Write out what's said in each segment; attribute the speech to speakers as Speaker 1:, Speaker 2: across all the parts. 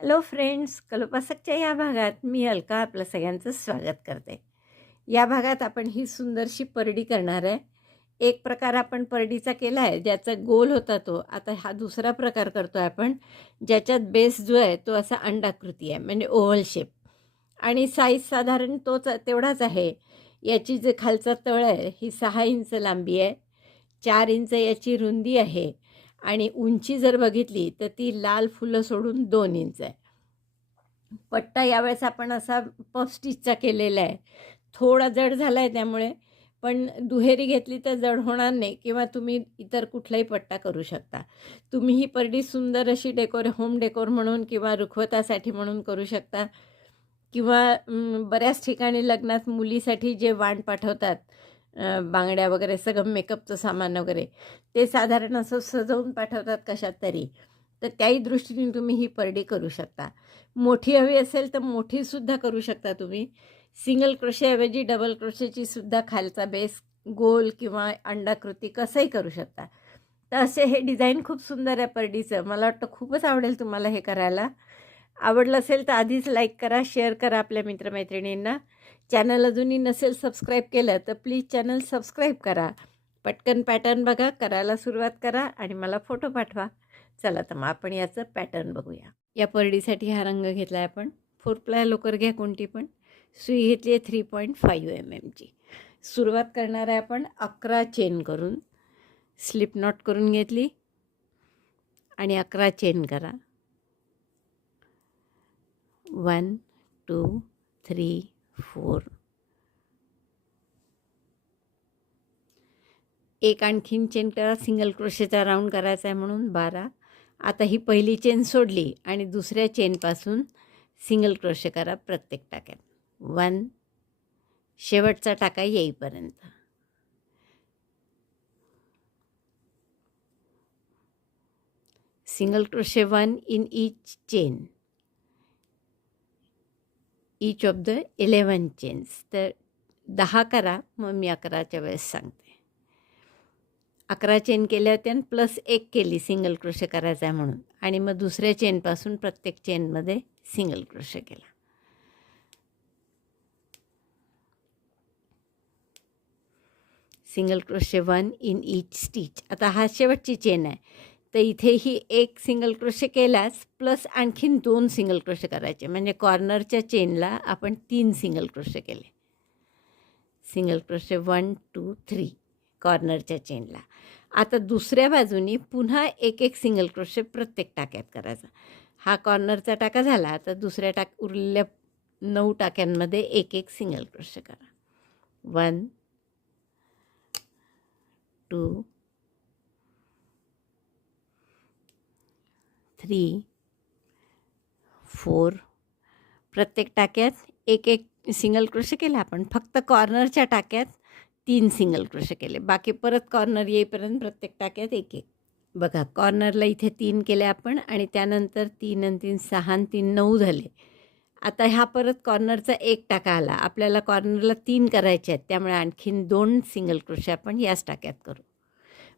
Speaker 1: Hello friends कल्पासकच्या या भागात मी अलका आपलं सगळ्यांचं स्वागत करते. या भागात आपण ही सुंदरशी परडी करणार आहे. एक प्रकार आपण परडीचा केला आहे ज्याचा गोल होता तो. आता हा दुसरा प्रकार करतो आहे आपण ज्याच्यात बेस जो आहे तो असा अंडाकृती आहे म्हणजे ओव्हल शेप आणि साईज साधारण तोच तेवढाच आहे. याची जे खालचा तळ आहे ही सहा इंच लांबी आहे. चार इंच याची रुंदी आहे. आणि उंची जर बघितली तर ती लाल फुलं सोडून दोन इंच आहे. पट्टा यावेळेस आपण असा पफ स्टिचचा केलेला आहे. थोडा जड झाला आहे त्यामुळे पण दुहेरी घेतली तर जड होणार नाही किंवा तुम्ही इतर कुठलाही पट्टा करू शकता. तुम्ही ही परडी सुंदर अशी डेकोर होम डेकोर म्हणून किंवा रुखवतासाठी म्हणून करू शकता. किंवा बऱ्याच ठिकाणी लग्नात मुलीसाठी जे वाण पाठवतात बांगड्या वगैरे सगळं मेकअपचं सामान वगैरे ते साधारण असं सजवून पाठवतात कशात तरी. तर त्याही दृष्टीने तुम्ही ही परडी करू शकता. मोठी हवी असेल तर मोठीसुद्धा करू शकता तुम्ही. सिंगल क्रोशेऐवजी डबल क्रोशेची सुद्धा खालचा बेस गोल किंवा अंडाकृती कसंही करू शकता. तर असे हे डिझाईन खूप सुंदर आहे परडीचं. मला वाटतं खूपच आवडेल तुम्हाला हे करायला. आवडलं असेल तर आधीच लाईक करा शेअर करा आपल्या मित्रमैत्रिणींना. चॅनल अजूनही नसेल सबस्क्राईब केलं तर प्लीज चॅनल सबस्क्राईब करा. पटकन पॅटर्न बघा करायला सुरुवात करा आणि मला फोटो पाठवा. चला तर मग आपण याचं पॅटर्न बघूया. या परडीसाठी हा रंग घेतला आहे आपण. फोर प्लाय लोकर घ्या कोणती पण. सुई घेतली आहे थ्री पॉईंट फाईव्ह एम एमची सुरुवात करणार आहे आपण अकरा चेन करून. स्लिप नॉट करून घेतली. आणि अकरा चेन करा. One two three four. एक आणखीन चेन करा सिंगल क्रोशेचा राऊंड करायचा आहे म्हणून बारा. आता ही पहिली चेन सोडली आणि दुसऱ्या चेनपासून सिंगल क्रोशे करा प्रत्येक टाक्यात. वन शेवटचा टाका येईपर्यंत. Single crochet one in each chain each of the eleven chains तर दहा करा मग मी अकराच्या वेळेस सांगते. अकरा चेन केल्या होत्या आणि प्लस एक केली सिंगल क्रोशे करायचा आहे म्हणून. आणि मग दुसऱ्या चेनपासून प्रत्येक चेनमध्ये सिंगल क्रोशे केला. Single crochet one in each stitch आता हा शेवटची चेन आहे. तर इथेही एक सिंगल क्रोशे केलाच प्लस आणखीन दोन सिंगल क्रोशे करायचे. म्हणजे कॉर्नरच्या चेनला आपण तीन सिंगल क्रोशे केले. Single crochet one two three कॉर्नरच्या चेनला आता दुसऱ्या बाजूनी पुन्हा एक एक सिंगल क्रोशे प्रत्येक टाक्यात करायचा. हा कॉर्नरचा टाका झाला आता दुसऱ्या टाक उरलेल्या नऊ टाक्यांमध्ये एक एक सिंगल क्रोशे करा. वन टू थ्री फोर प्रत्येक टाक्यात एक एक सिंगल क्रोशे केला आपण. फक्त कॉर्नरच्या टाक्यात तीन सिंगल क्रोशे केले. बाकी परत कॉर्नर येईपर्यंत प्रत्येक टाक्यात एक एक. बघा कॉर्नरला इथे तीन केले आपण आणि त्यानंतर तीन आणि तीन सहा आणि तीन नऊ झाले. आता ह्या परत कॉर्नरचा एक टाका आला. आपल्याला कॉर्नरला तीन करायचे आहेत. त्यामुळे आणखीन दोन सिंगल क्रोशे आपण याच टाक्यात करू.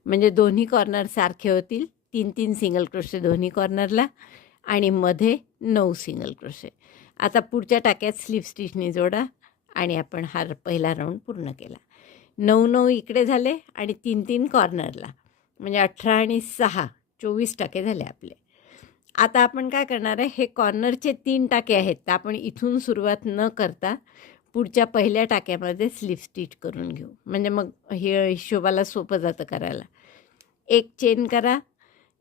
Speaker 1: म्हणजे दोन्ही कॉर्नर सारखे होतील. तीन तीन सिंगल क्रोशे दोन्ही कॉर्नरला आणि मध्ये नऊ सिंगल क्रोशे आता पुढच्या टाक्यात स्लीप स्टिचने जोडा आणि आपण हा पहिला राऊंड पूर्ण केला. नऊ नऊ इकडे झाले आणि तीन तीन कॉर्नरला म्हणजे अठरा आणि सहा चोवीस टाके झाले आपले. आता आपण काय करणार आहे? हे कॉर्नरचे तीन टाके आहेत तर आपण इथून सुरुवात न करता पुढच्या पहिल्या टाक्यामध्ये स्लीप स्टिच करून घेऊ. म्हणजे मग हे हिशोबाला सोपं जातं करायला. एक चेन करा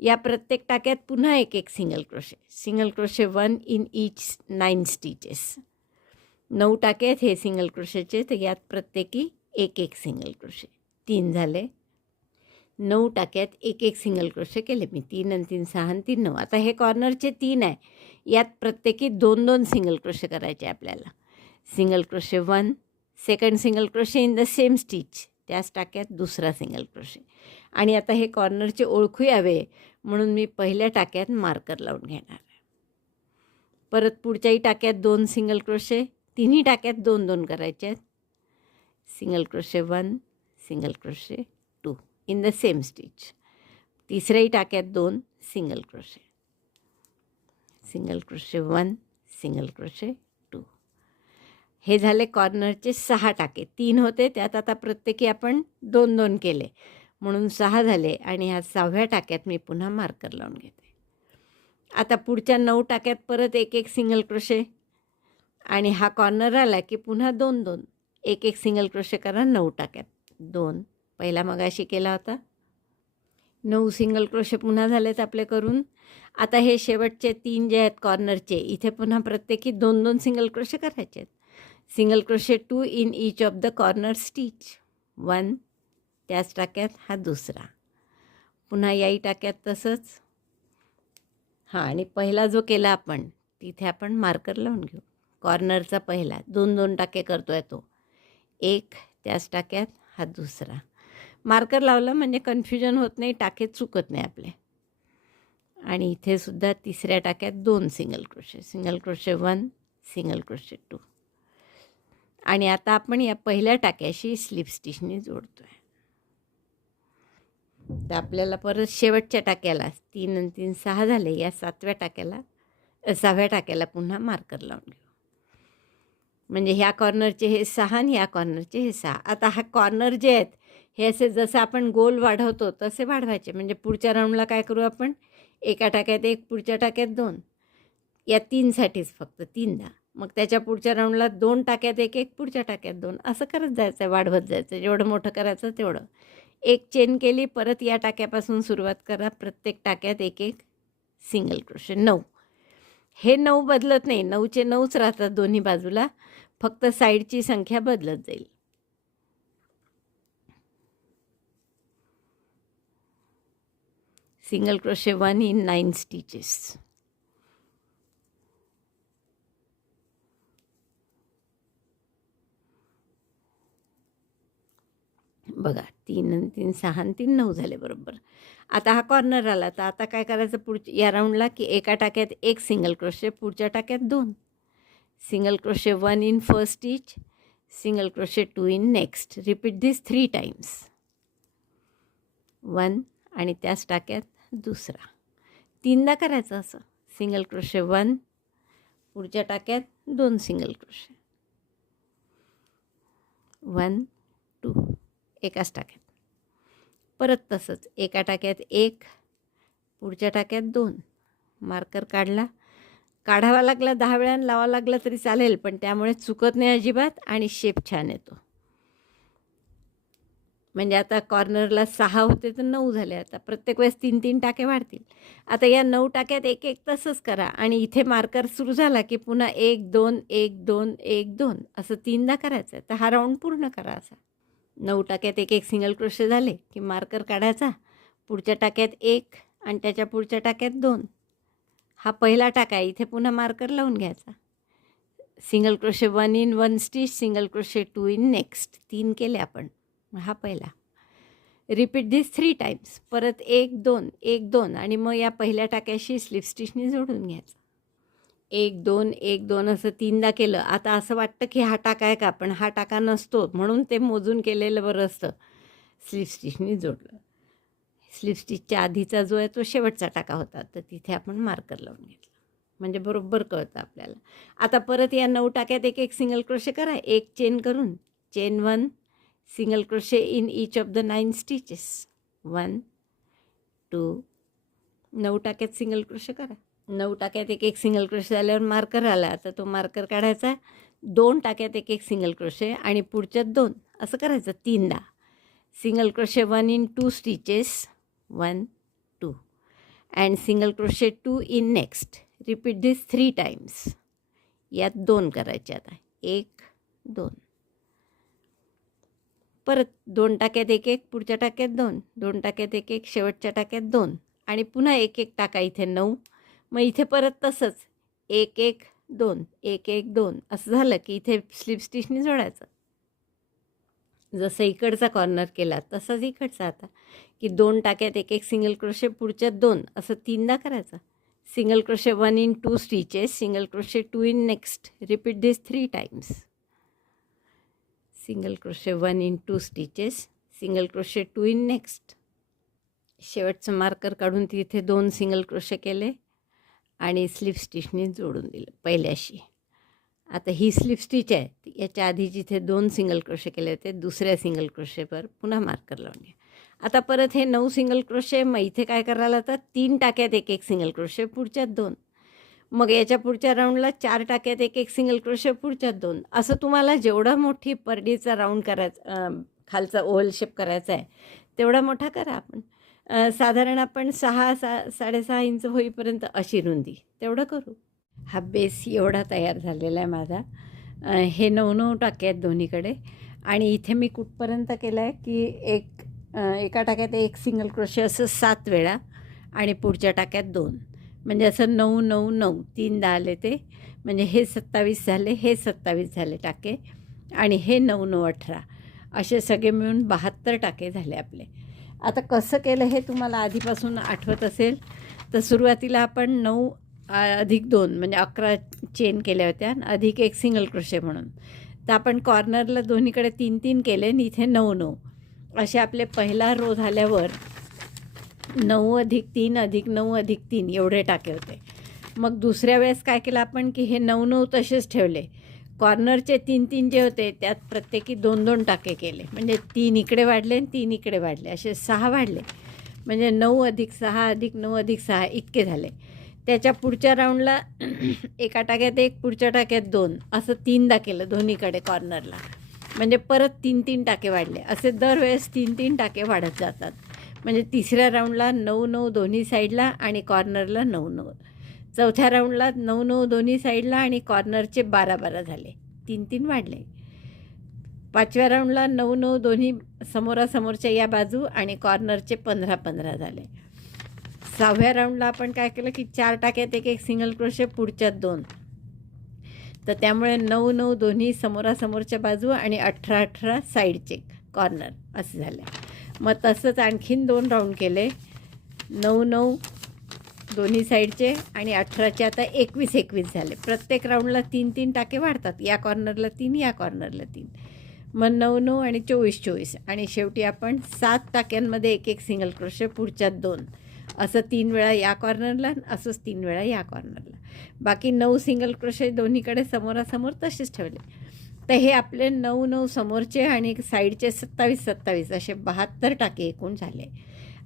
Speaker 1: या प्रत्येक टाक्यात पुन्हा एक एक single crochet single crochet one in each nine stitches नऊ टाके आहेत हे सिंगल क्रोशेचे तर यात प्रत्येकी एक एक सिंगल क्रोशे तीन झाले. नऊ टाक्यात एक एक सिंगल क्रोशे केले. मी तीन आणि तीन सहा आणि तीन नऊ. आता हे कॉर्नरचे तीन आहे. यात प्रत्येकी दोन दोन सिंगल क्रोशे करायचे आपल्याला. Single crochet one second single crochet in the same stitch त्याच टाक्यात दुसरा सिंगल क्रोशे आणि आता हे कॉर्नरचे ओळखू यावे म्हणून मी पहिल्या टाक्यात मार्कर लावून घेणार आहे. परत पुढच्याही टाक्यात दोन सिंगल क्रोशे तिन्ही टाक्यात दोन दोन करायचे आहेत. Single crochet one single crochet two in the same stitch तिसऱ्याही टाक्यात दोन single crochet single crochet one single crochet हे झाले कॉर्नरचे सहा टाके. तीन होते त्यात आता प्रत्येकी आपण दोन दोन केले. म्हणून सहा झाले आणि ह्या सहाव्या टाक्यात मी पुन्हा मार्कर लावून घेते. आता पुढच्या नऊ टाक्यात परत एक एक सिंगल क्रोशे आणि हा कॉर्नर आला की पुन्हा दोन दोन. एक एक सिंगल क्रोशे करा नऊ टाक्यात. दोन. पहिला मगाशी केला होता. नऊ सिंगल क्रोशे पुन्हा झालेत आपले करून. आता हे शेवटचे तीन जे आहेत कॉर्नरचे इथे पुन्हा प्रत्येकी दोन दोन सिंगल क्रोशे करायचे आहेत. Single crochet two in each of the corner stitch. One त्याच टाक्यात हा दुसरा. पुन्हा याही टाक्यात तसंच. हां आणि पहिला जो केला आपण तिथे आपण मार्कर लावून घेऊ. कॉर्नरचा पहिला दोन दोन टाके करतो आहे तो. एक त्याच टाक्यात हा दुसरा. मार्कर लावलं म्हणजे कन्फ्युजन होत नाही टाके चुकत नाही आपले. आणि इथे सुद्धा तिसऱ्या टाक्यात दोन single crochet. Single crochet one single crochet two. आणि आता आपण या पहिल्या टाक्याशी स्लिप स्टिचने जोडतो आहे तर आपल्याला परत शेवटच्या टाक्याला तीन आणि तीन सहा झाले या सातव्या टाक्याला सहाव्या टाक्याला पुन्हा मार्कर लावून घेऊ. म्हणजे ह्या कॉर्नरचे हे सहा आणि या कॉर्नरचे हे सहा. आता हा कॉर्नर जे आहेत हे असे जसं आपण गोल वाढवतो तसे वाढवायचे. म्हणजे पुढच्या राऊंडला काय करू आपण? एका टाक्यात एक पुढच्या टाक्यात दोन. या तीनसाठीच फक्त तीनदा. मग त्याच्या पुढच्या राऊंडला दोन टाक्यात एक एक पुढच्या टाक्यात दोन. असं करत जायचं आहे वाढवत जायचं. आहे जेवढं मोठं करायचं तेवढं. एक चेन केली परत या टाक्यापासून सुरुवात करा. प्रत्येक टाक्यात एक एक सिंगल क्रोशे नऊ. हे नऊ बदलत नाही. नऊचे नऊच राहतात दोन्ही बाजूला. फक्त साईडची संख्या बदलत जाईल. Single crochet one in nine stitches बघा तीन आणि तीन सहा आणि तीन नऊ झाले बरोबर. आता हा कॉर्नर आला तर आता काय करायचं पुढच्या या राऊंडला की एका टाक्यात एक सिंगल क्रोशे पुढच्या टाक्यात दोन. Single crochet one in first stitch single crochet two in next repeat this three times one आणि त्याच टाक्यात दुसरा. तीनदा करायचं असं. सिंगल क्रोशे वन पुढच्या टाक्यात दोन सिंगल क्रोशे वन टू एकाच टाक्यात. परत तसंच एका टाक्यात एक पुढच्या टाक्यात दोन. मार्कर काढला. काढावा लागला दहा वेळानं लावा लागला तरी चालेल पण त्यामुळे चुकत नाही अजिबात आणि शेप छान येतो. म्हणजे आता कॉर्नरला सहा होते तर नऊ झाले. आता प्रत्येक वेळेस तीन तीन टाके वाढतील. आता या नऊ टाक्यात एक एक तसंच करा. आणि इथे मार्कर सुरू झाला की पुन्हा एक दोन एक दोन एक दोन असं तीनदा करायचं आहे तर हा राऊंड पूर्ण करा असा. नऊ टाक्यात एक एक सिंगल क्रोशे झाले की मार्कर काढायचा. पुढच्या टाक्यात एक आणि त्याच्या पुढच्या टाक्यात दोन. हा पहिला टाका इथे पुन्हा मार्कर लावून घ्यायचा. Single crochet one in one stitch single crochet two in next तीन केले आपण. हा पहिला. रिपीट दिस थ्री टाईम्स परत एक दोन एक दोन. आणि मग या पहिल्या टाक्याशी स्लिप स्टिचनी जोडून घ्यायचं. एक दोन एक दोन असं तीनदा केलं. आता असं वाटतं की हा टाका आहे का? पण हा टाका नसतो. म्हणून ते मोजून केलेलं बरं असतं. स्लिप स्टिचनी जोडलं. स्लीप स्टिचच्या आधीचा जो आहे तो शेवटचा टाका होता. तर तिथे आपण मार्कर लावून घेतलं. म्हणजे बरोबर कळतं आपल्याला. आता परत या नऊ टाक्यात एक एक सिंगल क्रोशे करा. एक चेन करून. Chain one single crochet in each of the nine stitches one two नऊ टाक्यात सिंगल क्रोशे करा. नऊ टाक्यात एक एक सिंगल क्रोशे झाल्यावर मार्कर आला तर तो मार्कर काढायचा. दोन टाक्यात एक एक सिंगल क्रोशे आणि पुढच्यात दोन. असं करायचं तीनदा. Single crochet one in two stitches one two and single crochet two in next repeat this three times यात दोन करायचे आता. एक दोन. परत दोन टाक्यात एक एक पुढच्या टाक्यात दोन. दोन टाक्यात एक एक शेवटच्या टाक्यात दोन. आणि पुन्हा एक एक टाका इथे नऊ. मग इथे परत तसंच. एक एक दोन. एक एक दोन. असं झालं की इथे स्लिप स्टिचनी जोडायचं. जसं इकडचा कॉर्नर केला तसाच इकडचा आता. की दोन टाक्यात एक एक सिंगल क्रोशे पुढच्यात दोन. असं तीनदा करायचं. Single crochet one in two stitches single crochet two in next. Repeat this three times. Single crochet one in two stitches single crochet two in next. शेवटचं मार्कर काढून तिथे दोन सिंगल क्रोशे केले. आणि स्लिप स्टिचने जोडून दिलं पहिल्याशी. आता ही स्लिप स्टिच आहे याच्या आधी जिथे दोन सिंगल क्रोशे केले होते दुसऱ्या सिंगल क्रोशेवर पुन्हा मार्कर लावून आता परत हे नऊ सिंगल क्रोशे मग इथे काय करायला तर तीन टाक्यात एक एक सिंगल क्रोशे पुढच्यात दोन. मग याच्या पुढच्या राऊंडला चार टाक्यात एक एक सिंगल क्रोशे पुढच्यात दोन. असं तुम्हाला जेवढा मोठी परडीचा राऊंड करायचा खालचा ओव्हल शेप करायचा आहे तेवढा मोठा करा आपण. साधारण आपण सहा सा साडेसहा इंच होईपर्यंत अशी रुंदी. तेवढं करू. हा बेस एवढा तयार झालेला आहे माझा. हे नऊ नऊ टाके आहेत दोन्हीकडे. आणि इथे मी कुठपर्यंत केलं आहे की एक एका टाक्यात एक सिंगल क्रोशे असं सात वेळा आणि पुढच्या टाक्यात दोन. म्हणजे असं नऊ नऊ नऊ तीनदा आले ते. म्हणजे हे सत्तावीस झाले हे सत्तावीस झाले टाके. आणि हे नऊ नऊ अठरा. असे सगळे मिळून बहात्तर टाके झाले आपले. आता कसं केलं हे तुम्हाला आधीपासून आठवत असेल तर सुरुवातीला आपण नऊ अधिक दोन म्हणजे अकरा चेन केल्या होत्या अधिक एक सिंगल क्रोशे म्हणून. तर आपण कॉर्नरला दोन्हीकडे तीन तीन केले आणि इथे नऊ नऊ. असे आपले पहिला रो झाल्यावर नऊ अधिक तीन अधिक नऊ अधिक तीन एवढे टाके होते. मग दुसऱ्या वेळेस काय केलं आपण की हे नऊ नऊ तसेच ठेवले. कॉर्नरचे तीन तीन जे होते त्यात प्रत्येकी दोन दोन टाके केले. म्हणजे तीन इकडे वाढले आणि तीन इकडे वाढले. असे सहा वाढले. म्हणजे नऊ अधिक सहा अधिक नऊ अधिक सहा इतके झाले. त्याच्या पुढच्या राऊंडला एका टाक्यात एक पुढच्या टाक्यात दोन. असं तीनदा केलं दोन्हीकडे कॉर्नरला. म्हणजे परत तीन तीन टाके वाढले. असे दरवेळेस तीन तीन टाके वाढत जातात. म्हणजे तिसऱ्या राऊंडला नऊ नऊ दोन्ही साईडला आणि कॉर्नरला नऊ नऊ चौथ्या राऊंडला नऊ नऊ दोन्ही साईडला आणि कॉर्नरचे बारा बारा झाले. तीन तीन वाढले. पाचव्या राऊंडला नऊ नऊ दोन्ही समोरासमोरच्या या बाजू आणि कॉर्नरचे पंधरा पंधरा झाले. सहाव्या राऊंडला आपण काय केलं की चार टाक्यात एक एक सिंगल क्रोशे पुढच्यात दोन. तर त्यामुळे नऊ नऊ दोन्ही समोरासमोरच्या बाजू आणि अठरा अठरा साईडचे कॉर्नर असं झालं. मग तसंच आणखीन दोन राऊंड केले. नऊ नऊ दोन्ही साईडचे आणि अठराचे आता एकवीस एकवीस झाले. प्रत्येक राऊंडला तीन तीन टाके वाढतात. या कॉर्नरला तीन या कॉर्नरला तीन. मग नऊ नऊ आणि चोवीस चोवीस. आणि शेवटी आपण सात टाक्यांमध्ये एक एक सिंगल क्रोशे पुढच्यात दोन. असं तीन वेळा या कॉर्नरला असंच तीन वेळा या कॉर्नरला बाकी नऊ सिंगल क्रोशे दोन्हीकडे समोरासमोर तसेच ठेवले. तर हे आपले नऊ नऊ समोरचे आणि साईडचे सत्तावीस सत्तावीस असे बहात्तर टाके एकूण झाले.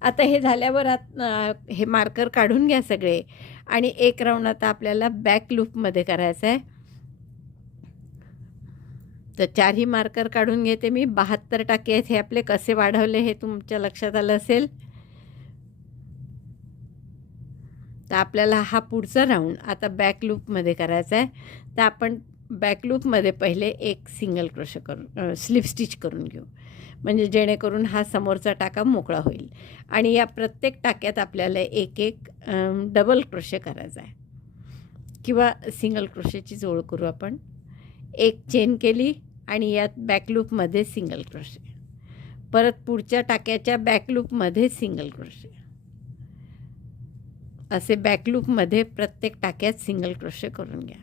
Speaker 1: आता हे झाल्यावर आत हे मार्कर काढून घ्या सगळे. आणि एक राऊंड आता आपल्याला बॅक लूपमध्ये करायचं आहे तर चारही मार्कर काढून घेते मी. बहात्तर टाके आहेत हे आपले. कसे वाढवले हे तुमच्या लक्षात आलं असेल? तर आपल्याला हा पुढचा राऊंड आता बॅक लूपमध्ये करायचा आहे तर आपण बॅकलूपमध्ये पहिले एक सिंगल क्रोश करून स्लिप स्टिच करून घेऊ. म्हणजे जेणेकरून हा समोरचा टाका मोकळा होईल. आणि या प्रत्येक टाक्यात आपल्याला एक एक डबल क्रोशे करायचा आहे. किंवा सिंगल क्रोशेची जोड करू आपण. एक चेन केली आणि यात बॅकलूपमध्ये सिंगल क्रोशे परत पुढच्या टाक्याच्या बॅकलूपमध्ये सिंगल क्रोशे असे बॅकलूपमध्ये प्रत्येक टाक्यात सिंगल क्रोशे करून घ्या.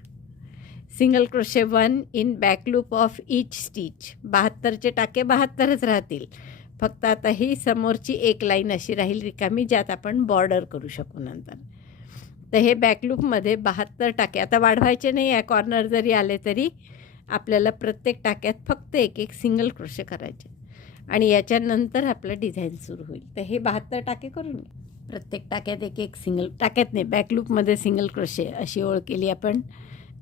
Speaker 1: Single crochet one in back loop of each stitch. बहात्तरचे टाके बहात्तरच राहतील. फक्त आता ही समोरची एक लाईन अशी राहील रिकामी ज्यात आपण बॉर्डर करू शकू नंतर. तर हे बॅकलूपमध्ये बहात्तर टाके. आता वाढवायचे नाही आहे कॉर्नर जरी आले तरी आपल्याला प्रत्येक टाक्यात फक्त एक एक सिंगल क्रोश करायचे. आणि याच्यानंतर आपलं डिझाईन सुरू होईल. तर हे बहात्तर टाके करून प्रत्येक टाक्यात एक एक सिंगल टाक्यात नाही बॅकलूपमध्ये सिंगल क्रोशे अशी ओळ केली आपण.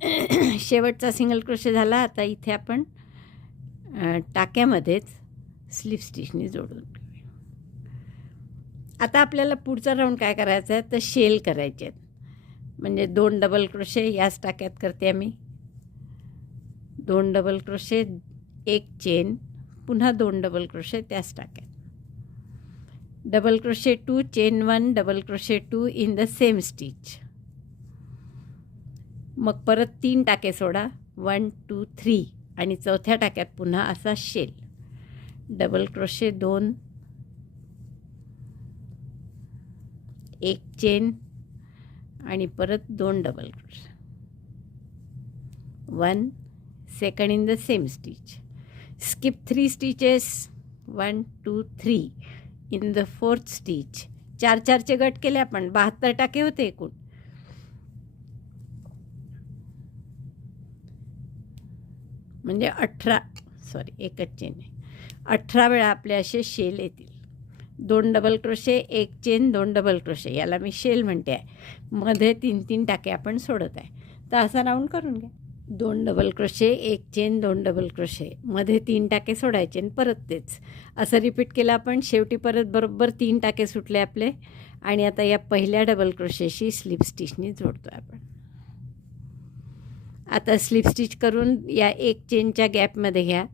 Speaker 1: शेवटचा सिंगल क्रोशे झाला. आता इथे आपण टाक्यामध्येच स्लिप स्टिचने जोडून घेऊया. आता आपल्याला पुढचा राऊंड काय करायचा आहे? तर शेल करायचे आहेत. म्हणजे दोन डबल क्रोशे याच टाक्यात करते आम्ही. दोन डबल क्रोशे एक चेन पुन्हा दोन डबल क्रोशे त्याच टाक्यात. Double crochet two chain one double crochet two in the same stitch मग परत तीन टाके सोडा. One two three. आणि चौथ्या टाक्यात पुन्हा असा शेल. डबल क्रोशे दोन. एक चेन. आणि परत दोन double crochet. One. Second in the same stitch. Skip three stitches. One two three. In the fourth stitch. चार चारचे गट केले आपण. बहात्तर टाके होते एकूण. म्हणजे अठरा सॉरी एकच चेन आहे. अठरा वेळा आपले असे शेल येतील. दोन डबल क्रोशे एक चेन दोन डबल क्रोशे याला मी शेल म्हणते. आहे मध्ये तीन तीन टाके आपण सोडत आहे. तर असा राऊंड करून घ्या. दोन डबल क्रोशे एक चेन दोन डबल क्रोशे मध्ये तीन टाके सोडायचे आणि परत तेच. असं रिपीट केलं आपण शेवटी परत बरोबर तीन टाके सुटले आपले. आणि आता या पहिल्या डबल क्रोशेशी स्लिप स्टिचनी जोडतो आहे आपण. आता स्लिप स्टिच करून या एक चेनच्या गॅपमध्ये घ्या.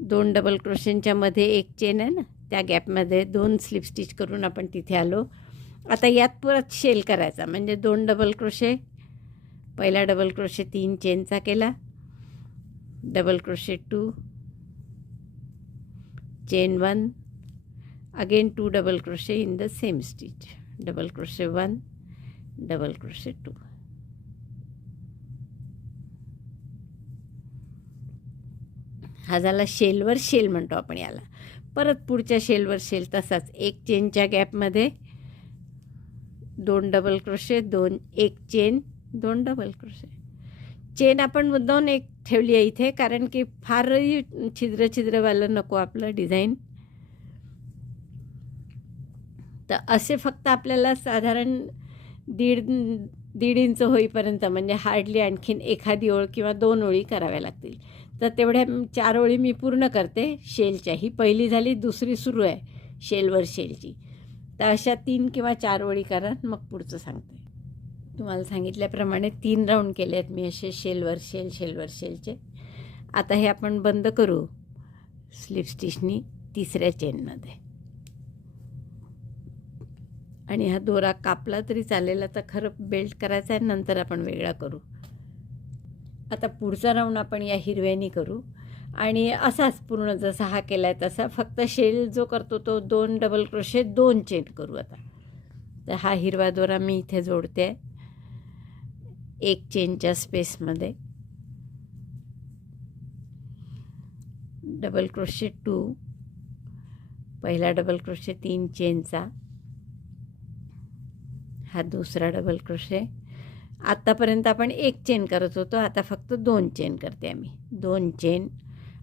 Speaker 1: दोन डबल क्रोशनच्या मध्ये एक चेन आहे ना त्या गॅपमध्ये दोन स्लिप स्टिच करून आपण तिथे आलो. आता यात परत शेल करायचा म्हणजे दोन डबल क्रोशे पहिला डबल क्रोशे तीन चेनचा केला. Double crochet two chain one again two double crochet in the same stitch double crochet one double crochet two हा झाला शेलवर शेल म्हणतो आपण याला. परत पुढच्या शेलवर शेल तसाच. एक चेनच्या गॅपमध्ये दोन डबल क्रोशे दोन एक चेन दोन डबल क्रोशे चेन आपण दोन एक ठेवली आहे इथे कारण की फारही छिद्र छिद्रवालं नको आपलं डिझाईन तर असे फक्त आपल्याला साधारण दीड दीड इंच होईपर्यंत म्हणजे हार्डली आणखीन एखादी ओळ किंवा दोन ओळी कराव्या लागतील. तर तेवढ्या चार ओळी मी पूर्ण करते. शेलच्या. ही पहिली झाली दुसरी सुरू आहे. शेलवर शेलची. तर अशा तीन किंवा चार ओळी करा मग पुढचं सांगते. तुम्हाला सांगितल्याप्रमाणे तीन राऊंड केले आहेत मी असे शेलवर शेल शेलवर शेलचे. आता हे आपण बंद करू. स्लिप स्टिचनी तिसऱ्या चेनमध्ये. आणि हा दोरा कापला तरी चालेल. आता खरं बेल्ट करायचा आहे नंतर आपण वेगळा करू. आता पुढचा राऊंड आपण या हिरव्यानी करू. आणि असाच पूर्ण जसा हा केला आहे तसा. फक्त शेल जो करतो तो दोन डबल क्रोशे दोन चेन करू आता. तर हा हिरवा दोरा मी इथे जोडते. आहे एक चेनच्या स्पेसमध्ये डबल क्रोशे टू पहिला डबल क्रोशे तीन चेनचा हा दुसरा डबल क्रोशे आत्तापर्यंत आपण एक चेन करत होतो आता फक्त दोन चेन करते आम्ही. दोन चेन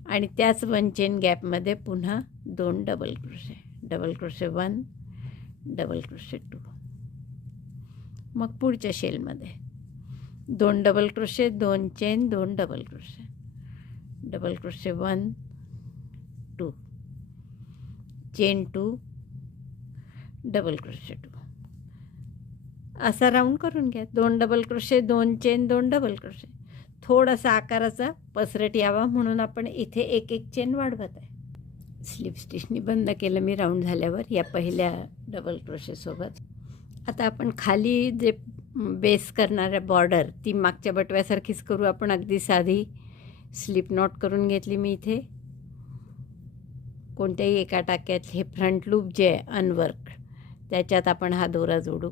Speaker 1: आणि त्याच वन चेन गॅपमध्ये पुन्हा दोन double crochet. Double crochet one double crochet two. मग पुढच्या शेलमध्ये. दोन डबल क्रोशे दोन चेन दोन double crochet. Double crochet one two. Chain two double crochet two. असा राऊंड करून घ्या. दोन डबल क्रोशे दोन चेन दोन डबल क्रोशे. थोडासा आकाराचा पसरट यावा म्हणून आपण इथे एक एक चेन वाढवत आहे. स्लिप स्टिचनी बंद केलं मी राऊंड झाल्यावर या पहिल्या डबल क्रोशेसोबत आता आपण खाली जे बेस करणाऱ्या बॉर्डर ती मागच्या बटव्यासारखीच करू. आपण अगदी साधी स्लिप नॉट करून घेतली मी इथे. कोणत्याही एका टाक्यात हे फ्रंट लूप जे आहे अनवर्क त्याच्यात आपण हा दोरा जोडू.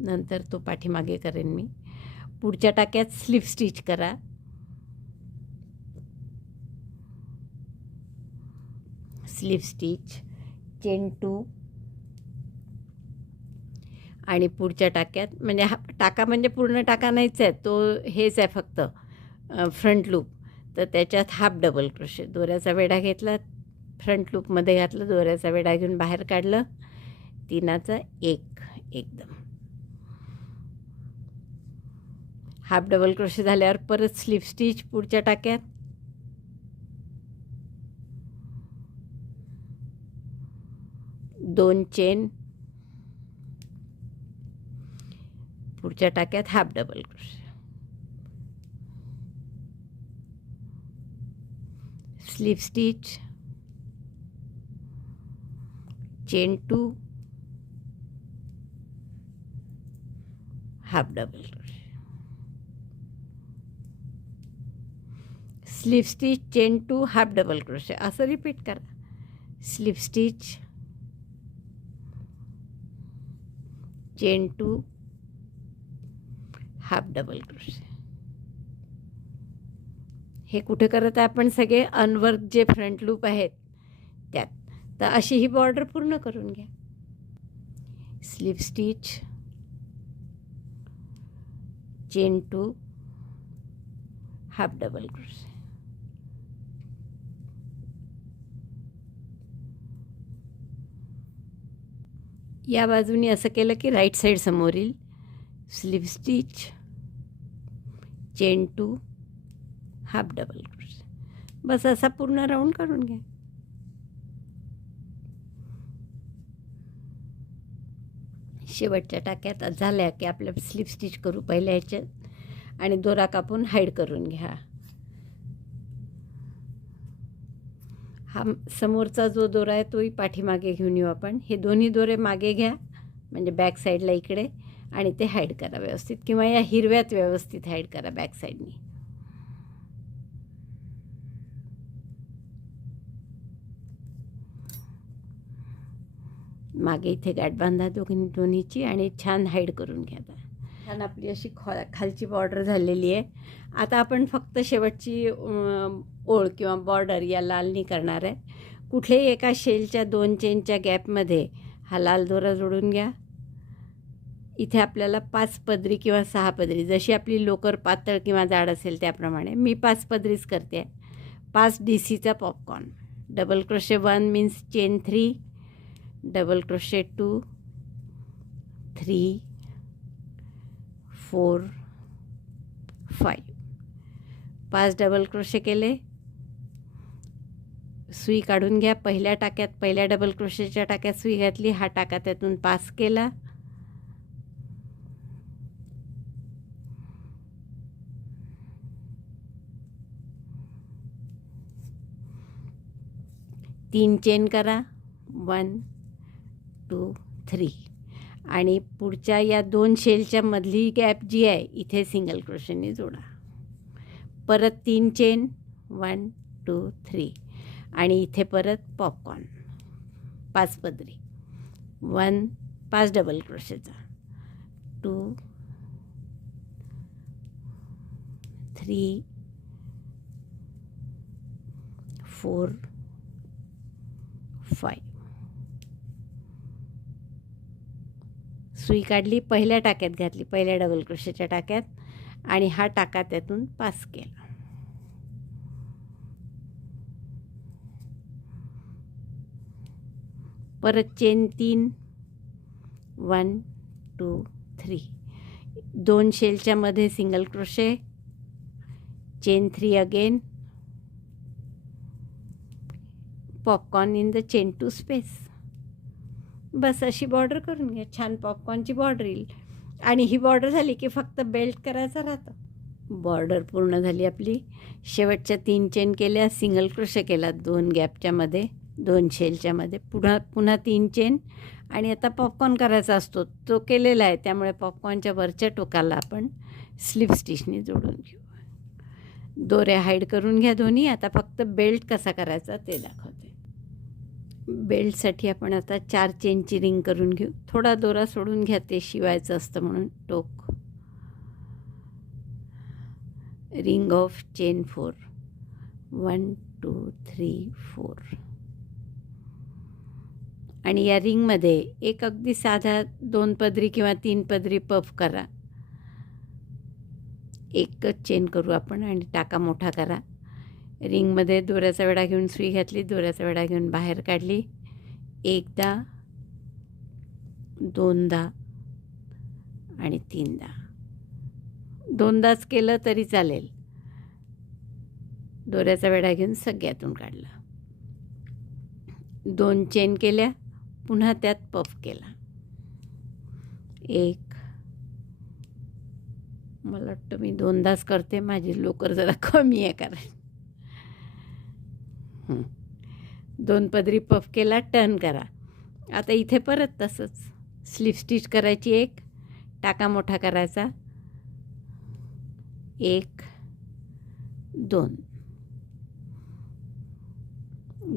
Speaker 1: नंतर तो पाठीमागे करेन मी. पुढच्या टाक्यात स्लिप स्टिच करा. Slip stitch chain two. आणि पुढच्या टाक्यात म्हणजे हा टाका म्हणजे पूर्ण टाका नाहीच आहे तो हेच आहे फक्त फ्रंट लूप. तर त्याच्यात हाफ डबल क्रोशे. दोऱ्याचा वेढा घेतला फ्रंट लूपमध्ये घातलं दोऱ्याचा वेढा घेऊन बाहेर काढलं. तीनाचा एक एकदम. हाफ डबल क्रोशे झाल्यावर परत स्लिप स्टिच पुढच्या टाक्यात. दोन चेन. पुढच्या टाक्यात half double crochet. Slip stitch. Chain two. Half double slip stitch chain two half double crochet असं रिपीट करा slip stitch chain two half double crochet हे कुठे करत आहे आपण सगळे? अनवर्क जे फ्रंट लूप आहेत त्यात. तर अशी ही बॉर्डर पूर्ण करून घ्या. Slip stitch chain two half double crochet या बाजूनी असं केलं की राईट साईड समोरील slip stitch chain two half double crochet बस असा पूर्ण राऊंड काढून घ्या. शेवटच्या टाक्यात झाल्या की आपल्या स्लीप स्टिच करू पहिल्या ह्याच्यात. आणि दोरा कापून हाईड करून घ्या हा समोरचा जो दोरा आहे तोही पाठीमागे घेऊन येऊ आपण. हे दोन्ही दोरे मागे घ्या म्हणजे बॅक साईडला इकडे आणि ते हाईड करा व्यवस्थित. किंवा या हिरव्यात व्यवस्थित हाईड करा बॅक साईडनी. मागे इथे गाठ बांधा दोघी दोन्हीची आणि छान हाईड करून घ्या छान आपली अशी खॉ खालची बॉर्डर झालेली आहे. आता आपण फक्त शेवटची ओळ किंवा बॉर्डर या लालनी करणार आहे. कुठल्याही एका शेलच्या दोन चेनच्या गॅपमध्ये हा लाल दोरा जोडून घ्या. इथे आपल्याला पाच पदरी किंवा सहा पदरी जशी आपली लोकर पातळ किंवा जाड असेल त्याप्रमाणे मी पाच पदरीच करते. पाच डी सीचा popcorn double crochet one means chain three double crochet two three four five पाच डबल क्रोशे केले. सुई काढून घ्या. पहिल्या टाक्यात पहिल्या डबल क्रोशेच्या टाक्यात सुई घातली. हा टाका त्यातून पास केला. तीन चेन करा. वन टू थ्री आणि पुढच्या या दोन शेलच्या मधली गॅप जी आहे इथे सिंगल क्रोशेने जोडा. परत तीन चेन वन टू थ्री आणि इथे परत पॉपकॉर्न पाच पदरी. वन पाच डबल क्रोशेचा टू थ्री फोर फाय सुई काढली पहिल्या टाक्यात घातली पहिल्या डबल क्रोशेच्या टाक्यात आणि हा टाका त्यातून पास केला. परत चेन तीन वन टू थ्री दोन शेलच्यामध्ये single crochet chain three again popcorn in the chain two space बस अशी बॉर्डर करून घ्या छान पॉपकॉर्नची बॉर्डर येईल. आणि ही बॉर्डर झाली की फक्त बेल्ट करायचा राहतं. बॉर्डर पूर्ण झाली आपली. शेवटच्या तीन चेन केल्या. सिंगल क्रोशे केला. दोन गॅपच्या मध्ये दोन शेलच्या मध्ये. पुन्हा पुन्हा तीन चेन आणि आता पॉपकॉर्न करायचा असतो. तो केलेला आहे. त्यामुळे पॉपकॉर्नच्या वरच्या टोकाला आपण स्लीव स्टिचने जोडून घेऊ. दोऱ्या हाईड करून घ्या दोन्ही. आता फक्त बेल्ट कसा करायचा ते दाखवतो. बेल्टसाठी आपण आता चार चेनची रिंग करून घेऊ. थोडा दोरा सोडून घ्या ते शिवायचं असतं म्हणून. टोक. Ring of chain four. One two three four. आणि या रिंगमध्ये एक अगदी साधा दोन पदरी किंवा तीन पदरी पफ करा. एकच चेन करू आपण आणि टाका मोठा करा. रिंगमध्ये दोऱ्याचा वेडा घेऊन सुई घातली दोऱ्याचा वेढा घेऊन बाहेर काढली. एकदा दोनदा आणि तीनदा. दोनदाच केलं तरी चालेल. दोऱ्याचा वेढा घेऊन सगळ्यातून काढला. दोन चेन केल्या पुन्हा त्यात पफ केला. एक मला वाटतं मी दोनदाच करते माझी लोकर जरा कमी आहे कारण दोन पदरी पफ केला टर्न करा. आता इथे परत तसंच. स्लीप स्टिच करायची एक टाका मोठा करायचा. एक दोन.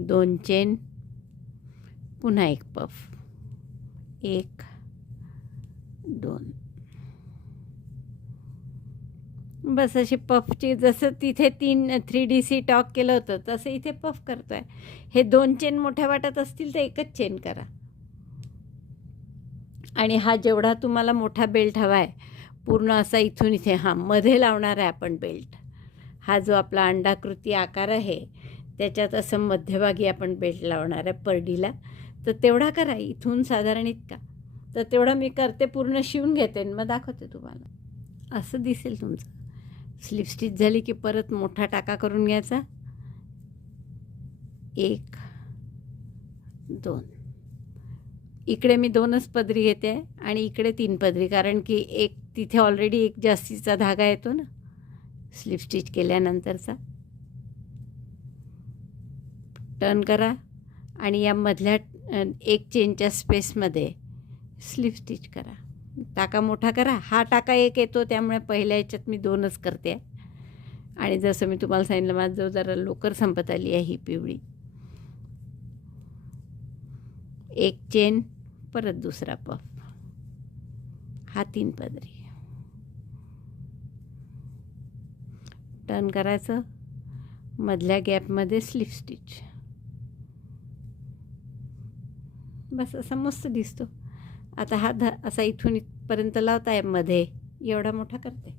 Speaker 1: दोन चेन पुन्हा एक पफ. एक दोन. बस अशी पफची जसं तिथे तीन थ्री डी सी टॉक केलं होतं तसं इथे पफ करतो आहे हे दोन चेन मोठ्या वाटत असतील तर एकच चेन करा. आणि हा जेवढा तुम्हाला मोठा बेल्ट हवा आहे पूर्ण असा इथून इथे हां मध्ये लावणार आहे आपण बेल्ट हा जो आपला अंडाकृती आकार आहे त्याच्यात असं मध्यभागी आपण बेल्ट लावणार आहे परडीला. तर तेवढा करा इथून साधारण इतका. तर तेवढं मी करते पूर्ण शिवून घेते आणि मग दाखवते तुम्हाला. असं दिसेल तुमचं. स्लिप स्टिच झाली की परत मोठा टाका करून घ्यायचा. एक दोन. इकडे मी दोनच पदरी घेते आणि इकडे तीन पदरी कारण की एक तिथे ऑलरेडी एक जास्तीचा धागा येतो ना स्लिप स्टिच केल्यानंतरचा. टर्न करा आणि या मधल्या एक चेनच्या स्पेसमध्ये स्लिप स्टिच करा. टाका मोठा करा. हा टाका एक येतो त्यामुळे पहिल्या याच्यात मी दोनच करते. आणि जसं मी तुम्हाला सांगितलं माझं जरा लोकर संपत आली आहे ही पिवळी. एक चेन परत दुसरा पफ. हा तीन पदरी. टर्न करायचं. मधल्या गॅपमध्ये स्लिप स्टिच बस असा मस्त दिसतो. आता हा ध असा इथून इथपर्यंत लावता आहे मध्ये. एवढा मोठा करते.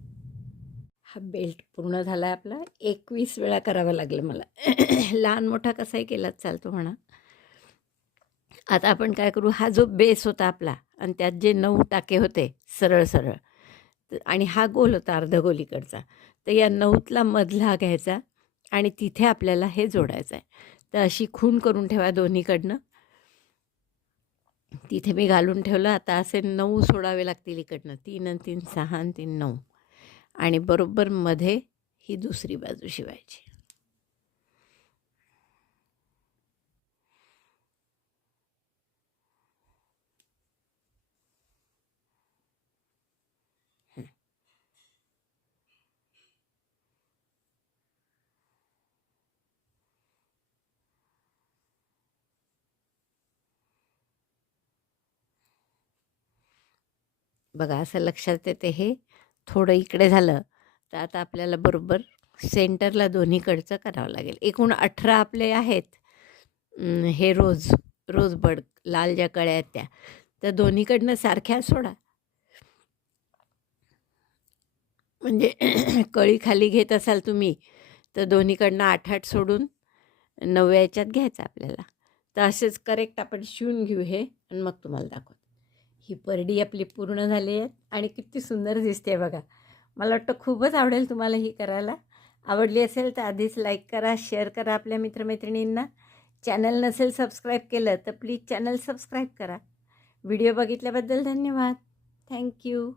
Speaker 1: हा बेल्ट पूर्ण झाला आहे आपला. एकवीस वेळा करावा लागलं मला. लहान मोठा कसाही केलाच चालतो म्हणा. आता आपण काय करू? हा जो बेस होता आपला आणि त्यात जे नऊ टाके होते सरळ सरळ आणि हा गोल होता अर्धगोलीकडचा तर या नऊतला मधला घ्यायचा आणि तिथे आपल्याला हे जोडायचं आहे तर अशी खून करून ठेवा दोन्हीकडनं. तिथे मी घालून ठेवलं. आता असे नऊ सोडावे लागतील इकडनं. तीन आणि तीन सहा आणि तीन नऊ. आणि बरोबर मध्ये ही दुसरी बाजू शिवायची. बघा असं लक्षात येते हे. थोडं इकडे झालं तर आता आपल्याला बरोबर सेंटरला दोन्हीकडचं करावं लागेल. एकूण अठरा आपले आहेत. हे रोज रोज बड लाल ज्या कळ्या आहेत त्या. तर दोन्हीकडनं सारख्या सोडा. म्हणजे कळी खाली घेत असाल तुम्ही तर दोन्हीकडनं आठ आठ सोडून नवव्या याच्यात घ्यायचं आपल्याला. तर असेच करेक्ट आपण शिवून घेऊ हे आणि मग तुम्हाला दाखवतो. ही परडी आपली पूर्ण झाली आहे आणि किती सुंदर दिसते बघा. मला वाटतं खूपच आवडेल तुम्हाला ही करायला. आवडली असेल तर आधीच लाईक करा शेअर करा आपल्या मित्रमैत्रिणींना. चॅनल नसेल सबस्क्राईब केलं तर प्लीज चॅनल सबस्क्राईब करा. व्हिडिओ बघितल्याबद्दल धन्यवाद. Thank you